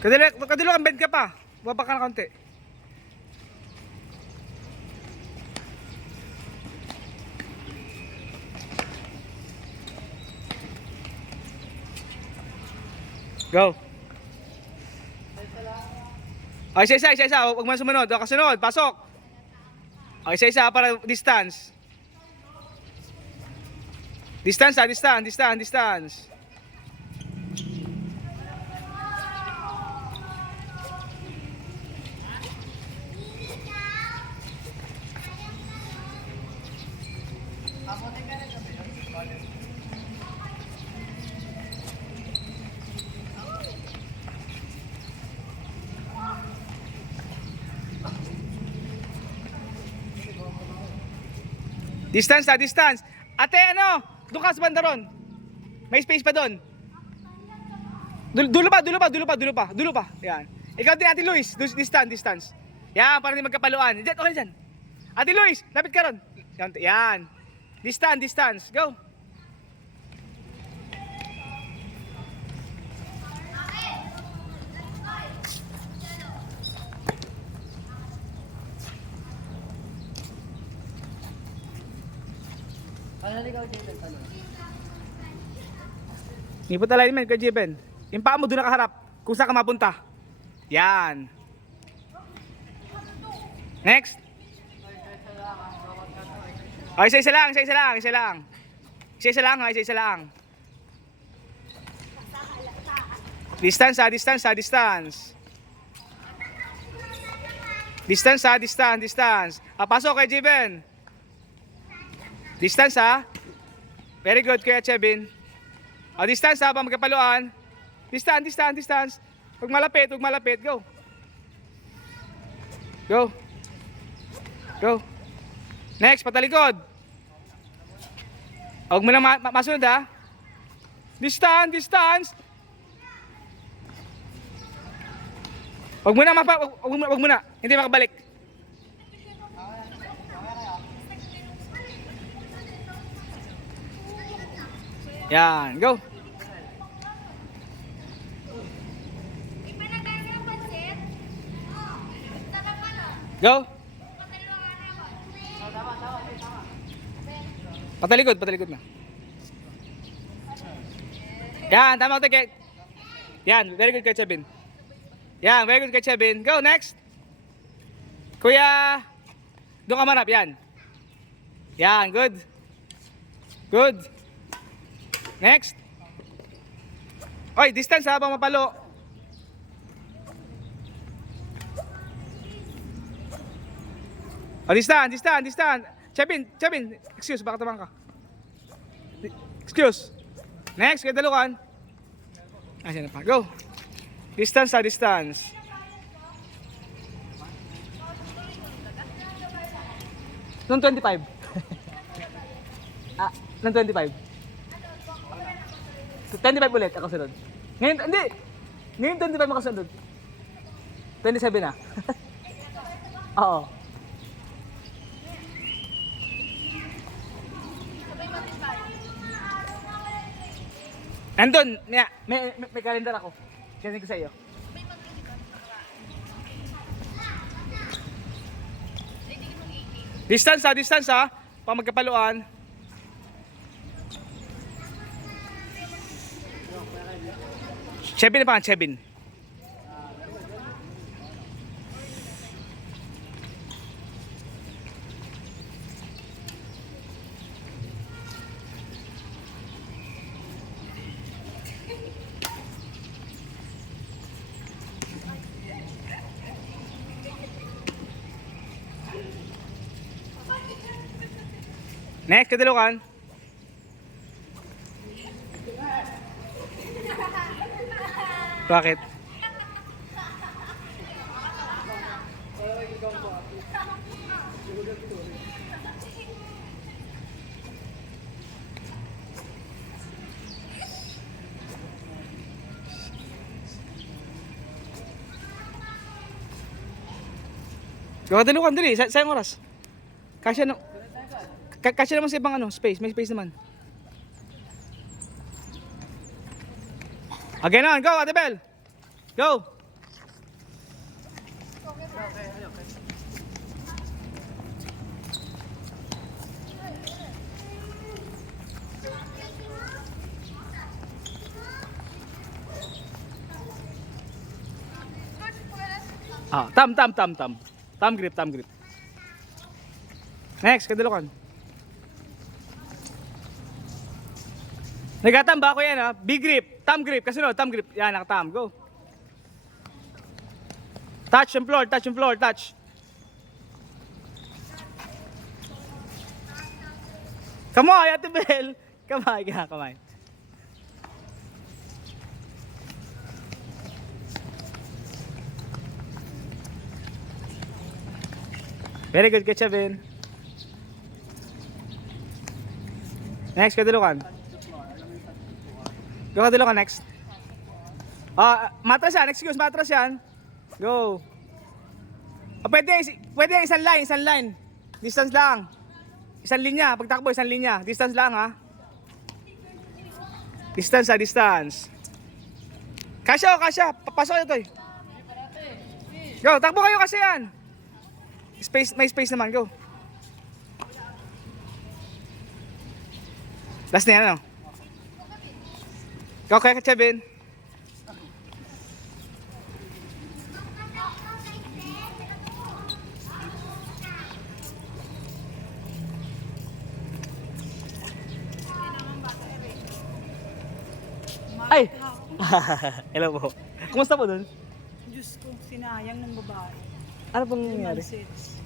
Kadilo ang bend ka pa. Baba ka na konti. Go. Ay, isa. Huwag mo sumunod. Kasunod. Pasok. Ay, isa para distance. Distance. Distance. Ate, ano? Doon ka sa banda ron. May space pa doon. Dulo pa. Yan. Ikaw din, Ate Luis. Distance. Yan, para hindi magkapaluan. Diyan, okay dyan. Ate Luis, lapit ka ron. Yan. Distance. Go. Ipot alignment kay Jepen. Yung paa mo doon nakaharap. Kung saan ka mapunta. Yan. Next. Oh, isa lang. Isa lang. Distance. Pasok kay Jepen. Distance ha. Very good Kuya Chevin. O distance ha, pa magkapaluan. Distance. Huwag malapit. Go. Next, patalikod. Huwag mo na masunod ha. Distance. Huwag mo na. Hindi makabalik. Yan, go. Go. Patalikod na. Yan, tama ko take. Yan, very good kay Chevin. Yan, very good kay Chevin. Go, next. Kuya, doon ka manap, yan. Yan, good. Next. Oy, distance ha, bang mapalo. Oh, distance. Chevin, excuse, baka tabang ka. Excuse. Next, kaya dalukan. Siya na pa. Go. Distance. Nung 25. Nung 25. 25 ulit ako sunod. Ngayon, hindi. Ngayon 25 ako sunod. 27 na. Oo. Nandun, may calendar ako. Kasi ko sa iyo. Distance ha. Pa magkapaluan. Chevin na pa, Chevin. Next, kadalukan. Bakit? Kadalukan dali, sayang oras. Kasya naman sa ibang space, may space naman. Again on, go Ate Bel. Go. Thumb. Thumb grip. Next, kadulukan. Nagatam ba ako yan ha? Big grip, thumb grip, kasunod, thumb grip. Yan, nakatam, go. Touch yung floor, touch. Kamay, Ate Bel. Kamay. Very good, Kachabin. Next, kadulukan. Go, kadulukan, next. Matras yan, excuse, matras yan. Go. Pwede yung isang line. Distance lang. Isang linya, pagtakbo, isang linya. Distance lang, ha. Distance. Kasya. Papasok kayo, Toy. Go, takbo kayo kasi yan. May space naman, go. Last na yan, ano? Go, kaya Kachabin. Ay! Hello po. Kumusta po dun? Diyos ko, sinayang ng babae. Ano pong Limang nangyari? sets.